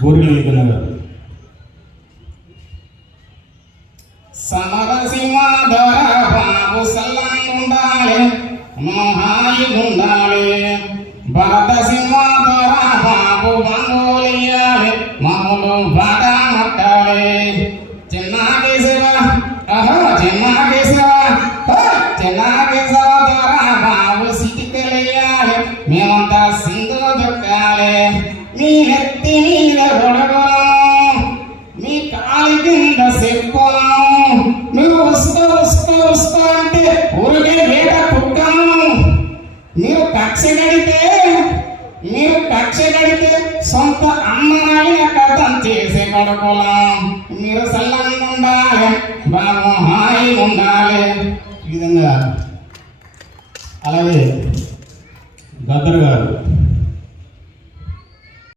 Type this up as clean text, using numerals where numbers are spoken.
గోరికల గారు. సమరసింహాధర బాబు సల్లంగుండాలి, మహాయిగుండాలి. భరత సింహాధర బాబు బంగోలియాలి, మమ్ములు బాట మట్టాలి. చిన్నాకి శివ చిన్నాకి శివ చిన్నాకి శివధర బాబు సిటికెళ్ళాలి, మేమంతా సింధు దొక్కాలి. మీ నెత్తి మీద గొడవలం, మీ కాలి కింద చెప్పులం. మీరు ఉస్కో ఉస్కో ఉస్కో అంటే ఊరికే వేట కుక్కను. మీరు కక్ష గడితే సొంత అమ్మనైన కథం చేసే కొడుకులం. మీరు సల్లంగా ఉండాలి, బాగా హాయి ఉండాలి. ఈ విధంగా అలాగే గద్దర్ గారు